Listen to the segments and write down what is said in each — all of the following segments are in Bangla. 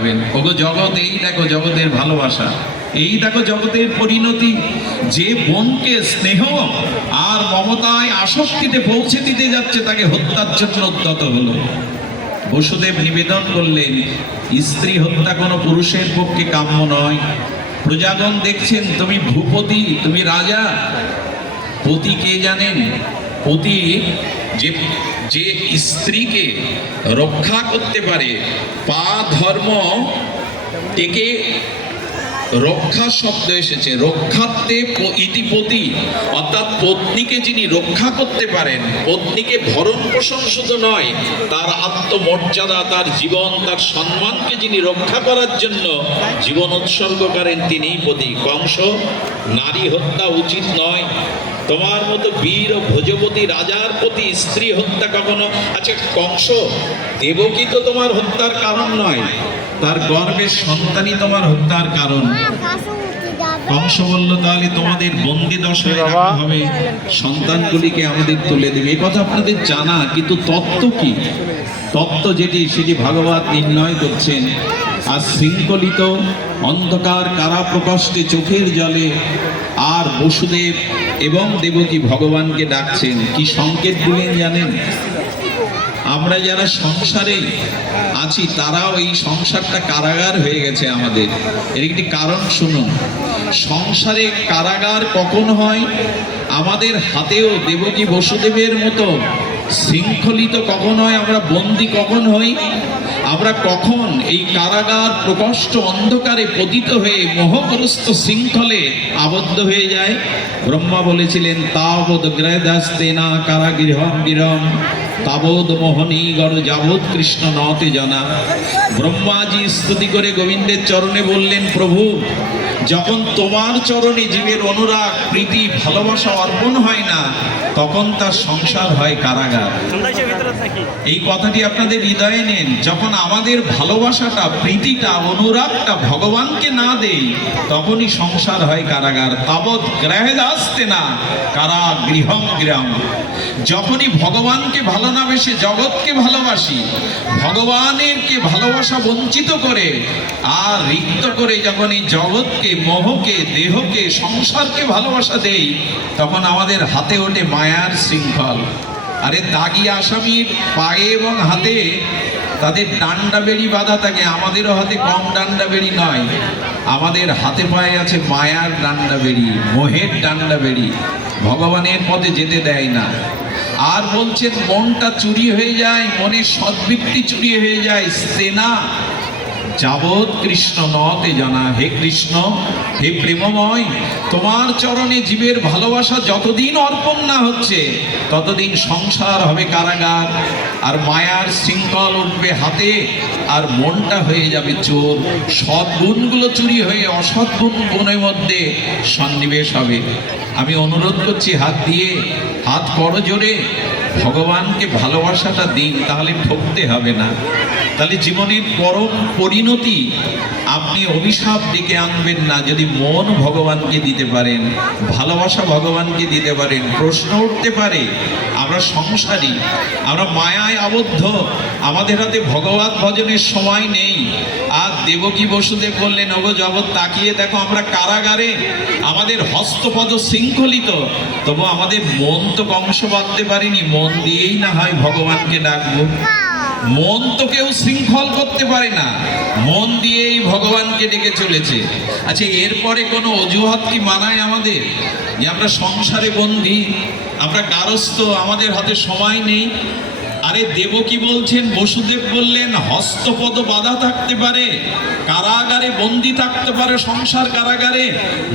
রাখবেন ওগো জগৎ, এই দেখো জগতের ভালোবাসা। এই দেখো জগতের পরিণতি। যে বোনকে স্নেহ আর মমতায় আসক্তিতে পৌঁছে দিতে যাচ্ছে, তাকে হত্যার জন্য উদ্যত হলো। বসুদেব নিবেদন করলেন, স্ত্রী হত্যা কোনো পুরুষের পক্ষে কাম্য নয়। প্রজাগণ দেখছেন, তুমি ভূপতি, তুমি রাজা। পতি কে জানেন? পতি যে যে স্ত্রীকে রক্ষা করতে পারে, পা ধর্ম থেকে রক্ষা শব্দ এসেছে। রক্ষাত্বে প- ইতিপতি অর্থাৎ পত্নীকে যিনি রক্ষা করতে পারেন, পত্নীকে ভরণ পোষণ শুধু নয়, তার আত্মমর্যাদা, তার জীবন, তার সম্মানকে যিনি রক্ষা করার জন্য জীবন উৎসর্গ করেন তিনিই পতি। কংস নারী হত্যা উচিত নয়। তোমার মতো বীর ও ভোজপতি রাজার প্রতি স্ত্রী হত্যা কখনো? আচ্ছা কংস দেবকী তো তোমার হত্যার কারণ নয়। তার গর্বের সন্তানই তোমার হত্যার কারণ। কংস বলল তাহলে তোমাদের বন্দি দশায় রাখা হবে। সন্তানগুলিকে আমাদের তুলে দেবে। এ কথা আপনাদের জানা কিন্তু তত্ত্ব কি? তত্ত্ব যেটি সেটি ভাগবত নির্ণয় করছেন। আর শৃঙ্খলিত অন্ধকার কারা প্রকষ্টে চোখের জলে আর বসুদেব এবং দেবকী ভগবানকে ডাকছেন। কি সংকেত দিলেন জানেন? আমরা যারা সংসারে আছি, তারাও এই সংসারটা কারাগার হয়ে গেছে আমাদের। এর একটি কারণ শুনুন। সংসারে কারাগার কখন হয়? আমাদের হাতেও দেবকী বসুদেবের মতো শৃঙ্খলিত কখন হয়? আমরা বন্দি কখন হই? আমরা কখন এই কারাগার প্রকষ্ট অন্ধকারে পতিত হয়ে মোহগ্রস্ত শৃঙ্খলে আবদ্ধ হয়ে যায় ব্রহ্মা বলেছিলেন তাবদ গ্রহদাস্তে না কারাগৃহম গৃহম তাবদ মোহনী গড় যাবৎ কৃষ্ণ নতে জানা। ব্রহ্মাজি স্তুতি করে গোবিন্দের চরণে বললেন, প্রভু, যখন তোমার চরণে জীবের অনুরাগ, প্রীতি, ভালোবাসা অর্পণ হয় না, তখন তার সংসার হয় কারাগার। এই কথাটি আপনাদের হৃদয়ে নেন, যখন আমাদের ভালোবাসাটা, প্রীতিটা, অনুরাগটা ভগবানকে না দেই, তখনই সংসার হয় কারাগার। তাবৎ গ্রহে আসতে না কারা গৃহম গৃহম যখনই ভগবানকে ভালো না বেশে জগৎকে ভালোবাসি ভগবানের কে ভালোবাসা বঞ্চিত করে, আর রিক্ত করে যখন এই জগৎকে, মোহকে, দেহকে, সংসারকে ভালোবাসা দেই, তখন আমাদের হাতে ওঠে মায়ার শৃঙ্খল। আরে দাগি আসামির পায়ে এবং হাতে তাদের ডান্ডা বেড়ি বাঁধা থাকে, আমাদেরও হাতে কম ডান্ডা বেড়ি নয়। আমাদের হাতে পায়ে আছে মায়ার ডান্ডা বেড়ি মোহের ডান্ডা বেড়ি ভগবানের পথে যেতে দেয় না। আর বলছেন, মনটা চুরি হয়ে যায়, মনের সদ্বৃত্তি চুরি হয়ে যায়, সেনা যাবৎ কৃষ্ণ নতে জানা, হে কৃষ্ণ, হে প্রেমময়, তোমার চরণে জীবের ভালোবাসা যতদিন অর্পণ না হচ্ছে, ততদিন সংসার হবে কারাগার, আর মায়ার শৃঙ্খল উঠবে হাতে, আর মনটা হয়ে যাবে চোর। সৎ গুণগুলো চুরি হয়ে অসৎ গুণ গুণের মধ্যে সন্নিবেশ হবে। আমি অনুরোধ করছি, হাত দিয়ে, হাত করো জোরে, ভগবানকে ভালোবাসাটা দিন, তাহলে ঠকতে হবে না। তাহলে জীবনের পরম পরিণতি আপনি অভিশাপ ডেকে আনবেন না, যদি মন ভগবানকে দিতে পারেন, ভালোবাসা ভগবানকে দিতে পারেন, প্রশ্ন উঠতে পারে, আমরা সংসারী, আমরা মায়ায় আবদ্ধ, আমাদের হাতে ভগবত ভজনের সময় নেই। আর দেবকী বসুদেব বললেন, ওগো জগৎ, তাকিয়ে দেখো আমরা কারাগারে, আমাদের হস্তপদ শৃঙ্খলিত। তবু আমাদের মন তো কংস বাঁধতে পারিনি, মন দিয়েই না হয় ভগবানকে ডাকবো। মন তো কেউ শৃঙ্খল করতে পারে না, মন দিয়েই ভগবানকে ডেকে চলেছে। আচ্ছা এরপরে কোনো অজুহাত কি মানায় আমাদের? যে আমরা সংসারে বন্দী, আমরা গারস্থ আমাদের হাতে সময় নেই আরে দেবকী বলছেন? বসুদেব বললেন, হস্তপদ বাধা থাকতে পারে, কারাগারে বন্দি থাকতে পারে সংসার কারাগারে।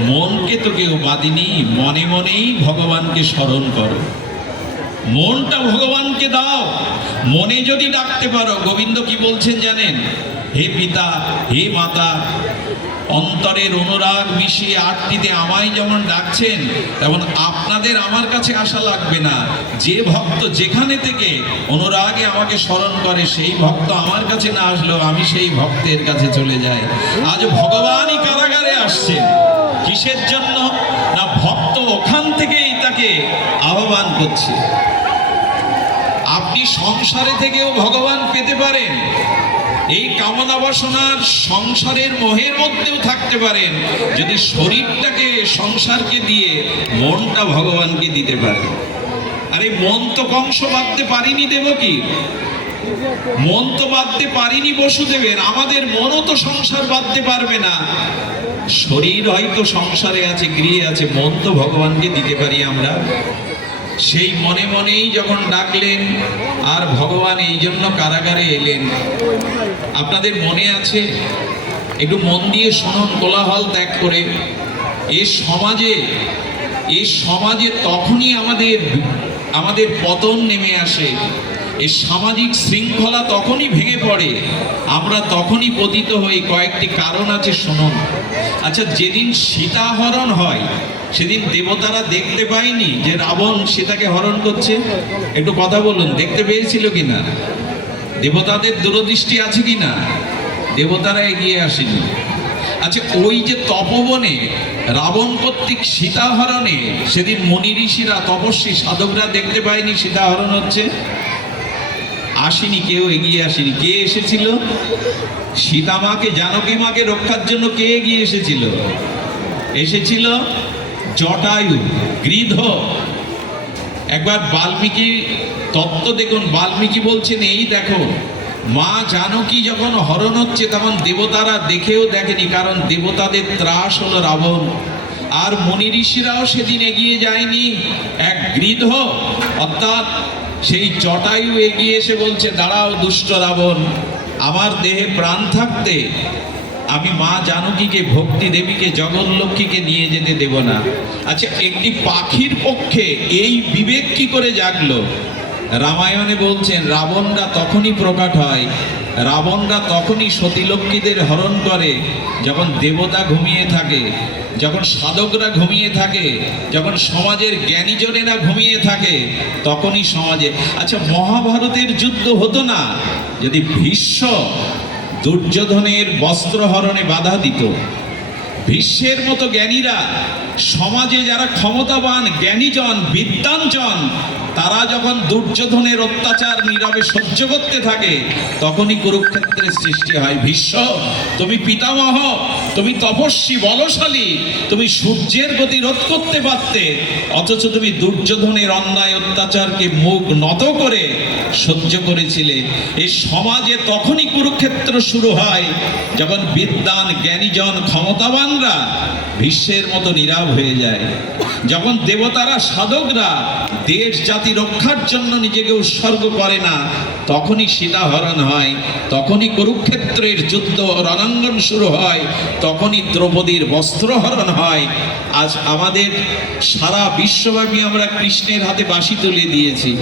মনকে তো কেউ বাদিনি মনে মনেই ভগবানকে স্মরণ করো। মনটা ভগবানকে দাও, মনে যদি ডাকতে পারো। গোবিন্দ কি বলছেন জানেন? হে পিতা, হে মাতা অন্তরের অনুরাগ মিশিয়ে আটটিতে আমায় যেমন ডাকছেন, তেমন আপনাদের আমার কাছে আসা লাগবে না। যে ভক্ত যেখানে থেকে অনুরাগে আমাকে স্মরণ করে, সেই ভক্ত আমার কাছে না আসলেও আমি সেই ভক্তের কাছে চলে যাই। আজ ভগবানই কারাগারে আসছেন। কিসের জন্য? না ভক্ত ওখান থেকেই তাকে আহ্বান করছে। আপনি সংসারে থেকেও ভগবান পেতে পারেন। এই কামনা বাসনার সংসারের মোহের মধ্যেও থাকতে পারেন, যদি শরীরটাকে, সংসারকে দিয়ে মনটা ভগবানকে দিতে পারেন। আরে মন তো কংস বাঁধতে পারিনি দেব কি? মন তো বাঁধতে পারিনি বসুদেবের, আমাদের মনও তো সংসার বাঁধতে পারবে না। শরীর হয়তো সংসারে আছে, গৃহে আছে, মন তো ভগবানকে দিতে পারি আমরা। সেই মনে মনেই যখন ডাকলেন, আর ভগবান এই জন্য কারাগারে এলেন। আপনাদের মনে আছে? একটু মন দিয়ে শোনন, কোলাহল ত্যাগ করে। এ সমাজে এ সমাজে তখনই আমাদের আমাদের পতন নেমে আসে। এই সামাজিক শৃঙ্খলা তখনই ভেঙে পড়ে। আমরা তখনই পতিত হই। কয়েকটি কারণ আছে, শুনুন। আচ্ছা যেদিন সীতা হরণ হয়, সেদিন দেবতারা দেখতে পায়নি যে রাবণ সীতাকে হরণ করছে। একটু কথা বলুন, দেখতে পেয়েছিল কিনা? দেবতাদের দূরদৃষ্টি আছে কিনা? দেবতারা এগিয়ে আসেনি। আচ্ছা ওই যে তপবনে রাবণ কর্তৃক সীতাহরণে সেদিন মনি ঋষিরা, তপস্বী, সাধকরা দেখতে পায়নি সীতাহরণ হচ্ছে? আসেনি কেউ, এগিয়ে আসেনি। কে এসেছিল? সীতা সীতামাকে জানকী মাকে রক্ষার জন্য কে এগিয়ে এসেছিল? এসেছিল জটায়ু, গৃধ। একবার বাল্মীকি তত্ত্ব দেখুন, বাল্মীকি বলছেন, এই দেখো, মা জানকী যখন হরণ হচ্ছে, তখন দেবতারা দেখেও দেখেনি, কারণ দেবতাদের ত্রাস হলো রাবণ। আর মনি ঋষিরাও সেদিন এগিয়ে যায়নি। এক গৃধ, অর্থাৎ সেই জটায়ু এগিয়ে এসে বলছে, দাঁড়াও দুষ্ট রাবণ, আমার দেহে প্রাণ থাকতে আমি মা জানকীকে, ভক্তি দেবীকে জগৎলক্ষ্মীকে নিয়ে যেতে দেব না। আচ্ছা একটি পাখির পক্ষে এই বিবেক কি করে জাগলো? রামায়ণে বলছেন, রাবণরা তখনই প্রকাট হয়, রাবণরা তখনই সতীলক্ষ্মীদের হরণ করে, যখন দেবতা ঘুমিয়ে থাকে যখন সাধকরা ঘুমিয়ে থাকে, যখন সমাজের জ্ঞানীজনেরা ঘুমিয়ে থাকে, তখনই সমাজে আচ্ছা মহাভারতের যুদ্ধ হতো না? যদি ভীষ্ম দুর্যোধনের বস্ত্রহরণে বাধা দিত বিশ্বের মতো জ্ঞানীরা সমাজে যারা ক্ষমতাবান, জ্ঞানীজন, বিদ্বানজন তারা যখন দুর্যোধনের অত্যাচার নীরবে সহ্য করতে থাকে, তখনই কুরুক্ষেত্রের সৃষ্টি হয় ভীষ্ম। তুমি পিতামহ, তুমি তপস্বী, বলশালী, তুমি সূর্যের গতি রোধ করতে পারতে, অথচ তুমি দুর্যোধনের অন্যায় অত্যাচারকে মুখ নত করে সহ্য করেছিলে। এই সমাজে তখনই কুরুক্ষেত্র শুরু হয়, যখন বিদ্বান, জ্ঞানীজন, ক্ষমতাবানরা বিশ্বের মতো নীরব হয়ে যায়। যখন দেবতারা, সাধকরা দেশ জাতি রক্ষার জন্য নিজেকে উৎসর্গ করে না। তখনই সীতাহরণ হয়, তখনই কুরুক্ষেত্রের যুদ্ধ রণাঙ্গন শুরু হয়, তখনই দ্রৌপদীর বস্ত্রহরণ হয়। আজ আমাদের সারা বিশ্বব্যাপী আমরা কৃষ্ণের হাতে বাঁশি তুলে দিয়েছি।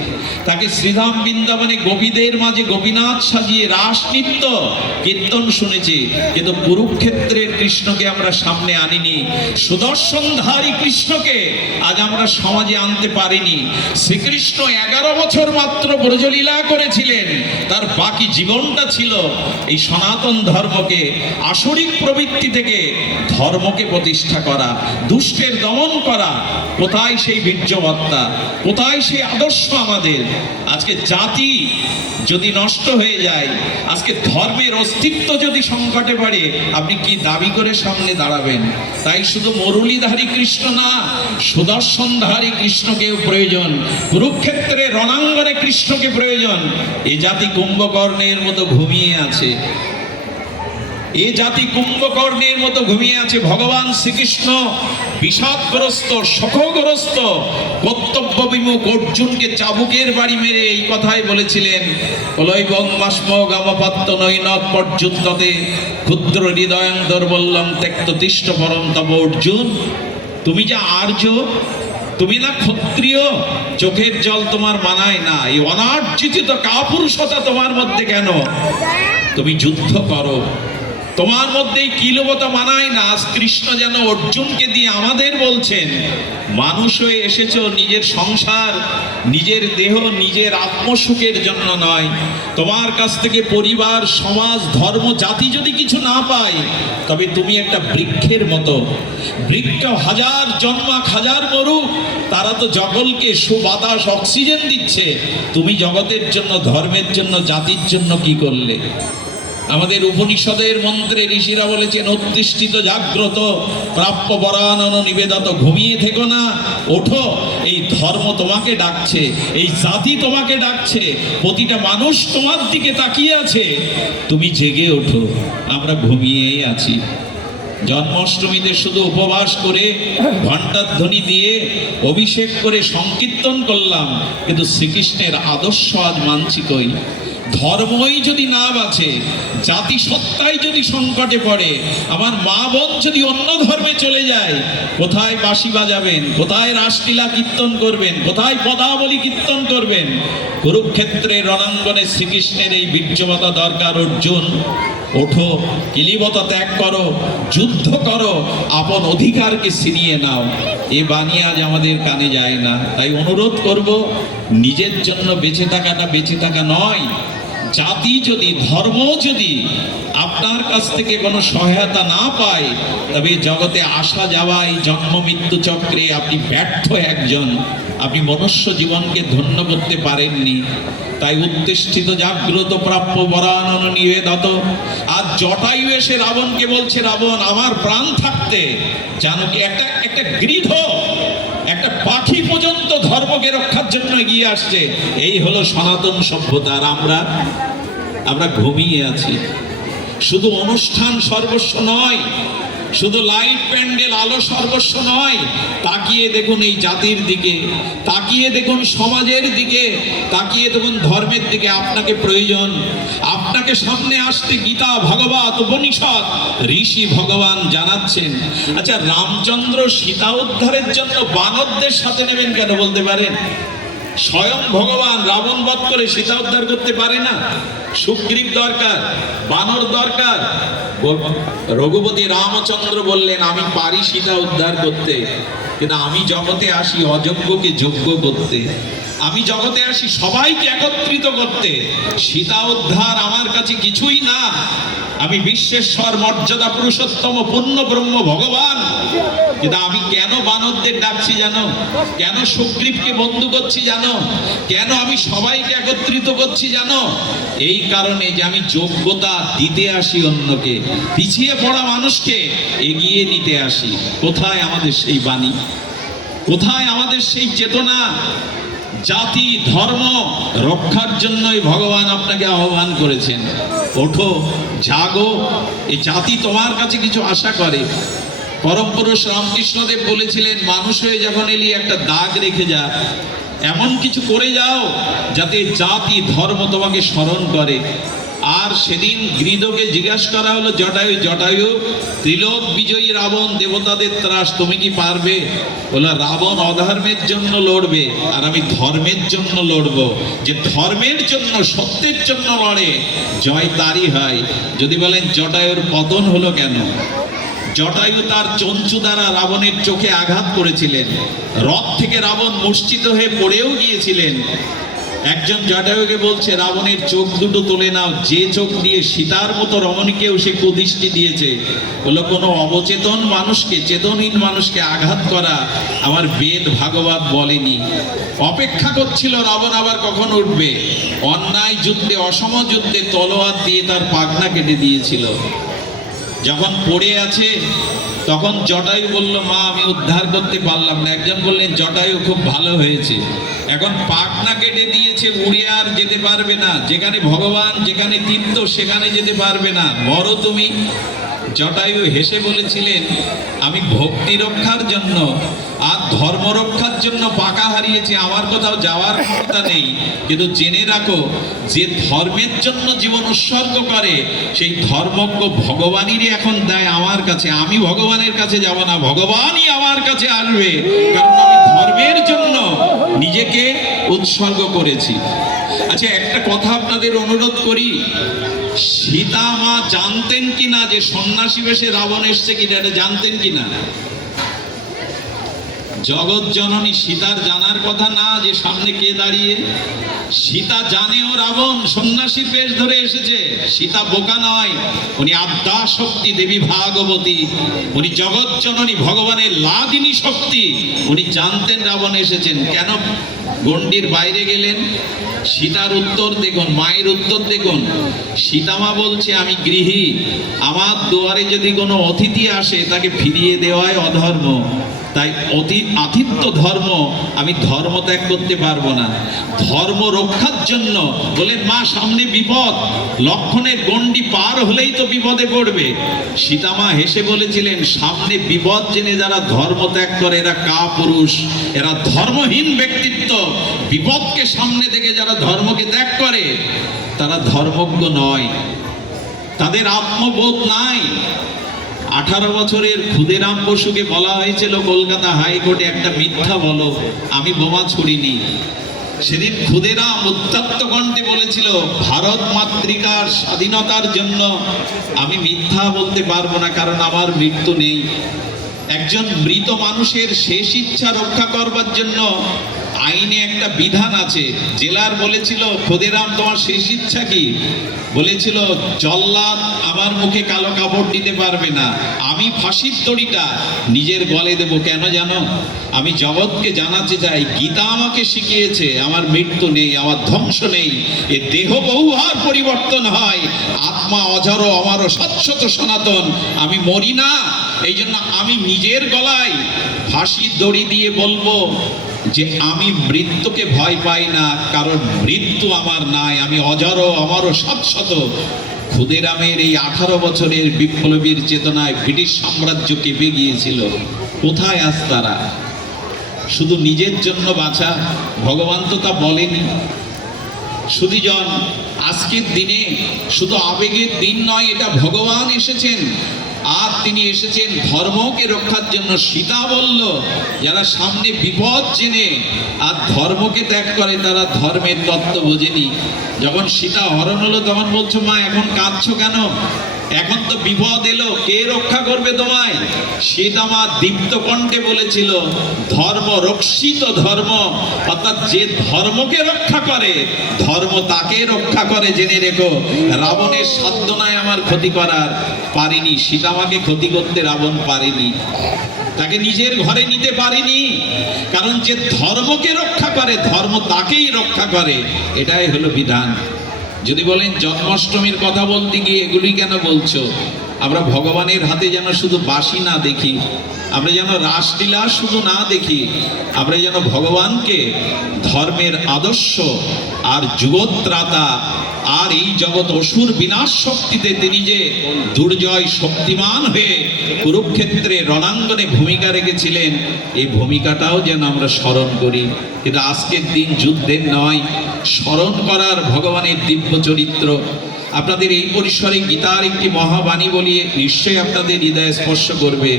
তাকে শ্রীধাম বৃন্দাবনে গোপীদের মাঝে গোপীনাথ সাজিয়ে রাস নৃত্য কীর্তন শুনেছি। কিন্তু কুরুক্ষেত্রের কৃষ্ণকে আমরা সামনে আনিনি। সুদর্শনধারী কৃষ্ণকে আজ আমরা সমাজে আনতে পারিনি। শ্রীকৃষ্ণ এগারো বছর মাত্র ব্রজলীলা করেছিলেন। তার বাকি জীবনটা ছিল এই সনাতন ধর্মকে, আসরিক প্রবৃত্তি থেকে ধর্মকে প্রতিষ্ঠা করা, দুষ্টের দমন করা। কোথায় সেই বীর্যবত্তা? কোথায় সেই আদর্শ আমাদের? আজকে জাতি যদি নষ্ট হয়ে যায়, আজকে ধর্মের অস্তিত্ব যদি সংকটে পড়ে, আপনি কি দাবি করে সামনে দাঁড়াবেন? তাই শুধু মরুলিধারী কৃষ্ণ না, সুদর্শনধারী কৃষ্ণকেও প্রয়োজন। কুরুক্ষেত্রে রণাঙ্গনে কৃষ্ণকে প্রয়োজন। এ জাতি কুম্ভকর্ণের মতো ঘুমিয়ে আছে। এ জাতি কুম্ভকর্ণের মতো ঘুমিয়ে আছে ভগবান শ্রীকৃষ্ণ। বিষাদগ্রস্ত, শোকগ্রস্ত কর্তব্য বিমুখ অর্জুনকে চাবুকের বাড়ি মেরে এই কথাই বলেছিলেন। ক্ষুদ্র হৃদয়ং দর্বল্লম ত্যক্ত তিষ্ঠ পরম তব অর্জুন। তুমি যা আর্য তুমি না ক্ষত্রিয়, চোখের জল তোমার মানায় না। এই অনার্জিত কাপুরুষতা তোমার মধ্যে কেন? তুমি যুদ্ধ করো। তোমার মধ্যে কিলবতা মানায় না কৃষ্ণ যেন অর্জুনকে দিয়ে আমাদের বলছেন, মানুষ হয়ে এসেছ নিজের সংসার, নিজের দেহ, নিজের আত্মসুখের জন্য নয়। তোমার কাছ থেকে পরিবার, সমাজ, ধর্ম, জাতি যদি কিছু না পায়, তবে তুমি একটা বৃক্ষের মতো। বৃক্ষ হাজার, জন্মাক হাজার মরুক তারা তো জগলকে সুবাতাস, অক্সিজেন দিচ্ছে। তুমি জগতের জন্য, ধর্মের জন্য, জাতির জন্য কি করলে? আমাদের উপনিষদের মন্ত্রে ঋষিরা বলেছেন, অতিষ্ঠিত জাগ্রত, প্রাপ্য বরানন নিবেদত, ঘুমিয়ে থেকো না, ওঠো, এই ধর্ম তোমাকে ডাকছে, এই জাতি তোমাকে ডাকছে, প্রতিটা মানুষ তোমার দিকে তাকিয়ে আছে, তুমি জেগে ওঠো, আমরা ঘুমিয়েই আছি। জন্মাষ্টমীতে শুধু উপবাস করে ঘণ্টার ধ্বনি দিয়ে অভিষেক করে সংকীর্তন করলাম, কিন্তু শ্রীকৃষ্ণের আদর্শ আজ মানছি কই ধর্মই যদি না বাঁচে জাতি সত্তাই যদি সংকটে পড়ে, আমার মা বোন যদি অন্য ধর্মে চলে যায়, কোথায় বাঁশি বাজাবেন? কোথায় রাসলীলা কীর্তন করবেন? কোথায় পদাবলী কীর্তন করবেন? কুরুক্ষেত্রের রণাঙ্গনে শ্রীকৃষ্ণের এই বীর্যবতা দরকার অর্জুন। ওঠো কিলিবতা ত্যাগ করো, যুদ্ধ করো, আপন অধিকারকে ছিনিয়ে নাও। এ বাণী আজ আমাদের কানে যায় না। তাই অনুরোধ করব, নিজের জন্য বেঁচে থাকাটা বেঁচে থাকা নয়। জাতি যদি, ধর্ম যদি আপনার কাছ থেকে কোনো সহায়তা না পায়, তবে জগতে আসা যাওয়া, এই জন্ম মৃত্যু চক্রে আপনি ব্যর্থ একজন। আপনি মনুষ্য জীবনকে ধন্য করতে পারেননি। তাই উত্তিষ্ঠিত জাগ্রত, প্রাপ্য বরানন নিবেদত আর জটায়ু এসে রাবণকে বলছে, রাবণ, আমার প্রাণ থাকতে জানো কি, একটা একটা গৃধ একটা পাখি পর্যন্ত ধর্মকে রক্ষার জন্য এগিয়ে আসছে। এই হলো সনাতন সভ্যতা। আর আমরা আমরা ঘুমিয়ে আছি। শুধু অনুষ্ঠান সর্বস্ব নয় শুধু লাইট প্যান্ডেল আলো সর্বস্ব নয়, তাকিয়ে দেখুন এই জাতির দিকে, তাকিয়ে দেখুন সমাজের দিকে, তাকিয়ে দেখুন ধর্মের দিকে আপনাকে প্রয়োজন। আপনাকে সামনে আসতে গীতা, ভগবত, উপনিষদ, ঋষি ভগবান জানাচ্ছেন। আচ্ছা রামচন্দ্র সীতা উদ্ধারের জন্য বানরদের সাথে নেবেন কেন বলতে পারেন? স্বয়ং ভগবান রাবণ বধ করে সীতা উদ্ধার করতে পারে না। সুগ্রীব দরকার, বানর দরকার। রঘুপতি রামচন্দ্র বললেন, আমি পারি সীতা উদ্ধার করতে, কিন্তু আমি জগতে আসি অযোগ্যকে যোগ্য করতে। আমি জগতে আসি, সবাইকে একত্রিত করতে। সীতা উদ্ধার আমার কাছে কিছুই না। আমি বিশ্বেশ্বর মর্যাদা পুরুষোত্তম পূর্ণ ব্রহ্ম ভগবান। কিন্তু আমি কেন বানরদের ডাকছি জানো? কেন সুগ্রীবকে বন্ধু করছি জানো? কেন আমি সবাইকে একত্রিত করছি জানো? এই কারণে যে আমি যোগ্যতা দিতে আসি অন্যকে, পিছিয়ে পড়া মানুষকে এগিয়ে নিতে আসি। কোথায় আমাদের সেই বাণী? কোথায় আমাদের সেই চেতনা? জাতি, ধর্ম রক্ষার জন্যই ভগবান আপনাকে আহ্বান করেছেন। ওঠো, জাগো। এই জাতি তোমার কাছে কিছু আশা করে। পরম পুরুষ রামকৃষ্ণদেব বলেছিলেন, মানুষ হয়ে যখন এলি একটা দাগ রেখে যা। এমন কিছু করে যাও যাতে জাতি, ধর্ম তোমাকে স্মরণ করে। আর সেদিন গৃধকে জিজ্ঞাসা করা হলো, জটায়ু জটায়ু, ত্রিলোক বিজয়ী রাবণ, দেবতাদের ত্রাস, তুমি কি পারবে? বলল, রাবণ অধর্মের জন্য লড়বে, আর আমি ধর্মের জন্য লড়ব। যে ধর্মের জন্য, সত্যের জন্য লড়ে, জয় তারই হয়। যদি বলেন, জটায়ুর পতন হলো কেন? জটায়ু তার চঞ্চু দ্বারা রাবণের চোখে আঘাত করেছিলেন। রথ থেকে রাবণ মূর্ছিত হয়ে পড়েও গিয়েছিলেন। একজন জটায়ুকে বলছে, রাবণের চোখ দুটো তুলে নাও, যে চোখ দিয়ে সীতার মতো রমণীকেও সে কুদৃষ্টি দিয়েছে। হলো কোনো অবচেতন মানুষকে, চেতনহীন মানুষকে আঘাত করা আমার বেদ ভাগবত বলেনি। অপেক্ষা করছিল রাবণ আবার কখন উঠবে। অন্যায় যুদ্ধে, অসম যুদ্ধে তলোয়ার দিয়ে তার পাগনা কেটে দিয়েছিল। যখন পড়ে আছে, তখন জটায়ু বলল, মা, আমি উদ্ধার করতে পারলাম না। একজন বললেন, জটায়ু, খুব ভালো হয়েছে। এখন পাকনা কেটে দিয়েছে, উড়ে আর যেতে পারবে না। যেখানে ভগবান, যেখানে তীর্থ, সেখানে যেতে পারবে না। বড় তুমি জটায়ু হেসে বলেছিলেন, আমি ভক্তি রক্ষার জন্য আর ধর্ম রক্ষার জন্য পাকা হারিয়েছি, আমার কোথাও যাওয়ার ক্ষমতা নেই। কিন্তু জেনে রাখো, যে ধর্মের জন্য জীবন উৎসর্গ করে, সেই ধর্মজ্ঞ ভগবানেরই এখন দেয় আমার কাছে। আমি ভগবানের কাছে যাব না, ভগবানই আমার কাছে আসবে। কারণ আমি ধর্মের জন্য নিজেকে উৎসর্গ করেছি। আচ্ছা একটা কথা আপনাদের অনুরোধ করি। সীতা মা জানতেন কিনা যে সন্ন্যাসী বেশে রাবণ এসছে কিনা এটা জানতেন কিনা? জগৎ জননী সীতার জানার কথা না যে সামনে কে দাঁড়িয়ে? সীতা জানেও রাবণ সন্ন্যাসী বেশ ধরে এসেছে। সীতা বোকা নয়, উনি আদ্যা শক্তি দেবী ভাগবতী। উনি জগৎ জননী ভগবানের লাদিনী শক্তি। উনি জানতেন রাবণ এসেছেন। কেন গণ্ডির বাইরে গেলেন? সীতার উত্তর দেখুন, মায়ের উত্তর দেখুন। সীতামা বলছে, আমি গৃহী। আমার দুয়ারে যদি কোনো অতিথি আসে, তাকে ফিরিয়ে দেওয়াই অধর্ম। তাই অতি আতিথ্য ধর্ম আমি ধর্ম ত্যাগ করতে পারব না। ধর্ম রক্ষার জন্য বলেন মা সামনে বিপদ, লক্ষণের গণ্ডি পার হলেই তো বিপদে পড়বে। সীতামা হেসে বলেছিলেন, সামনে বিপদ জেনে যারা ধর্ম ত্যাগ করে, এরা কা পুরুষ এরা ধর্মহীন ব্যক্তিত্ব। বিপদকে সামনে থেকে যারা ধর্মকে ত্যাগ করে, তারা ধর্মজ্ঞ নয়। তাদের আত্মবোধ নাই। আঠারো বছরের ক্ষুদেরাম বসুকে বলা হয়েছিল, কলকাতা হাইকোর্টে একটা মিথ্যা বলো, আমি বোমা ছুড়িনি। সেদিন ক্ষুদেরাম উত্তপ্ত কণ্ঠে বলেছিল, ভারত মাতৃকার স্বাধীনতার জন্য আমি মিথ্যা বলতে পারব না, কারণ আমার মৃত্যু নেই। একজন মৃত মানুষের শেষ ইচ্ছা রক্ষা করবার জন্য আইনে একটা বিধান আছে। জেলার বলেছিল, খোদেরাম, তোমার শেষ ইচ্ছা কি? বলেছিল, জল্লাদ আমার মুখে কালো কাপড় দিতে পারবে না। আমি ফাঁসির দড়িটা নিজের গলে দেব। কেন জানো? আমি জগৎকে জানাতে চাই। গীতা আমাকে শিখিয়েছে, আমার মৃত্যু নেই, আমার ধ্বংস নেই। এ দেহ বহুবার পরিবর্তন হয়। আত্মা অজর আমারও স্বচ্ছত সনাতন। আমি মরি না। এই জন্য আমি নিজের গলায় ফাঁসির দড়ি দিয়ে বলব যে আমি মৃত্যুকে ভয় পাই না, কারণ মৃত্যু আমার নাই, আমি অজর আমারও স্বচ্ছত ক্ষুদেরামের এই আঠারো বছরের বিপ্লবীর চেতনায় ব্রিটিশ সাম্রাজ্য কেঁপে গিয়েছিল। কোথায় আজ তারা? শুধু নিজের জন্য বাঁচা ভগবান তো তা বলেনি। সুদীজন আজকের দিনে শুধু আবেগের দিন নয়, এটা ভগবান এসেছেন। আর তিনি এসেছেন ধর্মকে রক্ষার জন্য। সীতা বলল, যারা সামনে বিপদ জেনে আর ধর্মকে ত্যাগ করে, তারা ধর্মের তত্ত্ব বোঝেনি। যখন সীতা হরণ হলো, তখন বলছো, মা, এখন কাঁদছো কেন? এখন তো বিপদ এলো, কে রক্ষা করবে তোমায়? সীতা মা দীপ্ত কণ্ঠে বলেছিল, ধর্ম রক্ষিত ধর্ম, অর্থাৎ যে ধর্মকে রক্ষা করে, ধর্ম তাকে রক্ষা করে, জেনে রেখো। রাবণের সাধ্য নাই আমার ক্ষতি করার পারিনি সীতামাকে ক্ষতি করতে রাবণ পারেনি। তাকে নিজের ঘরে নিতে পারিনি, কারণ যে ধর্মকে রক্ষা করে, ধর্ম তাকেই রক্ষা করে, এটাই হলো বিধান। যদি বলেন জন্মাষ্টমীর কথা বলতে গিয়ে এগুলি কেন বলছো? আমরা ভগবানের হাতে যেন শুধু বাসি না দেখি, আমরা যেন রাসলীলা শুধু না দেখি, আমরা যেন ভগবানকে ধর্মের আদর্শ আর যুগত্রাতা আর এই জগৎ অসুর বিনাশ শক্তিতে তিনি যে দুর্জয় শক্তিমান হয়ে কুরুক্ষেত্রে রণাঙ্গনে ভূমিকা রেখেছিলেন, এই ভূমিকাটাও যেন আমরা স্মরণ করি। কিন্তু আজকের দিন যুদ্ধের নয়, স্মরণ করার ভগবানের দিব্য চরিত্র আপনাদের এই পরিসরে গীতার একটি মহাবাণী বলিয়ে নিশ্চয়ই আপনাদের হৃদয় স্পর্শ করবে।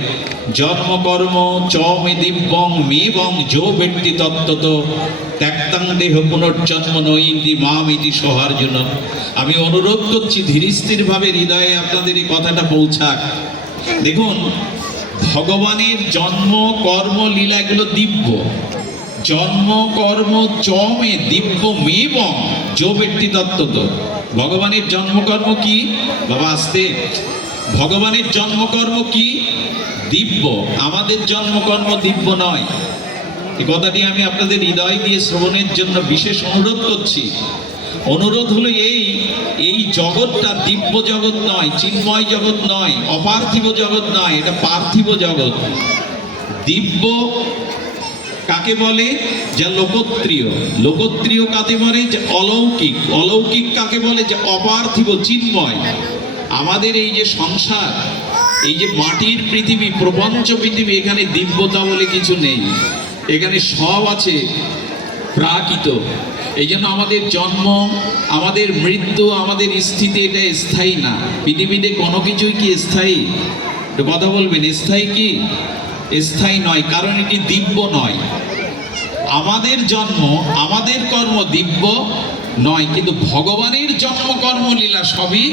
জন্ম, কর্ম চ মে দিব্যং, মেবং, যো ব্যক্তি তত্ত্বত, ত্যাক্তাং দেহ পুনর্জন্ম নৈন্দি মাম ইতি জন্য আমি অনুরোধ করছি ধীরস্থিরভাবে হৃদয়ে আপনাদের এই কথাটা পৌঁছাক। দেখুন, ভগবানের জন্ম, কর্ম, লীলা এগুলো দিব্য। জন্ম, কর্ম, চমে, দিব্য, মেবং, যো ব্যক্তি তত্ত্বত। ভগবানের জন্মকর্ম কি? বাবা, আসতে। ভগবানের জন্মকর্ম কি? দিব্য। আমাদের জন্মকর্ম দিব্য নয়। এই কথাটি আমি আপনাদের হৃদয় দিয়ে শ্রবণের জন্য বিশেষ অনুরোধ করছি। অনুরোধ হলো এই এই জগৎটা দিব্য জগৎ নয়, চিন্ময় জগৎ নয়, অপার্থিব জগৎ নয়, এটা পার্থিব জগৎ। দিব্য কাকে বলে? যা লোকত্রিয় লোকত্রিয় কাকে বলে? যে অলৌকিক। অলৌকিক কাকে বলে? যে অপার্থিব চিন্ময়। আমাদের এই যে সংসার, এই যে মাটির পৃথিবী, প্রপঞ্চ পৃথিবী, এখানে দিব্যতা বলে কিছু নেই। এখানে সব আছে প্রাকৃত। এই জন্য আমাদের জন্ম, আমাদের মৃত্যু, আমাদের স্থিতি এটা স্থায়ী না। পৃথিবীতে কোনো কিছুই কি স্থায়ী? কথা বলবেন, স্থায়ী কি? স্থায়ী নয়, কারণ এটি দিব্য নয়। আমাদের জন্ম, আমাদের কর্ম দিব্য নয়, কিন্তু ভগবানের জন্ম কর্মলীলা সবই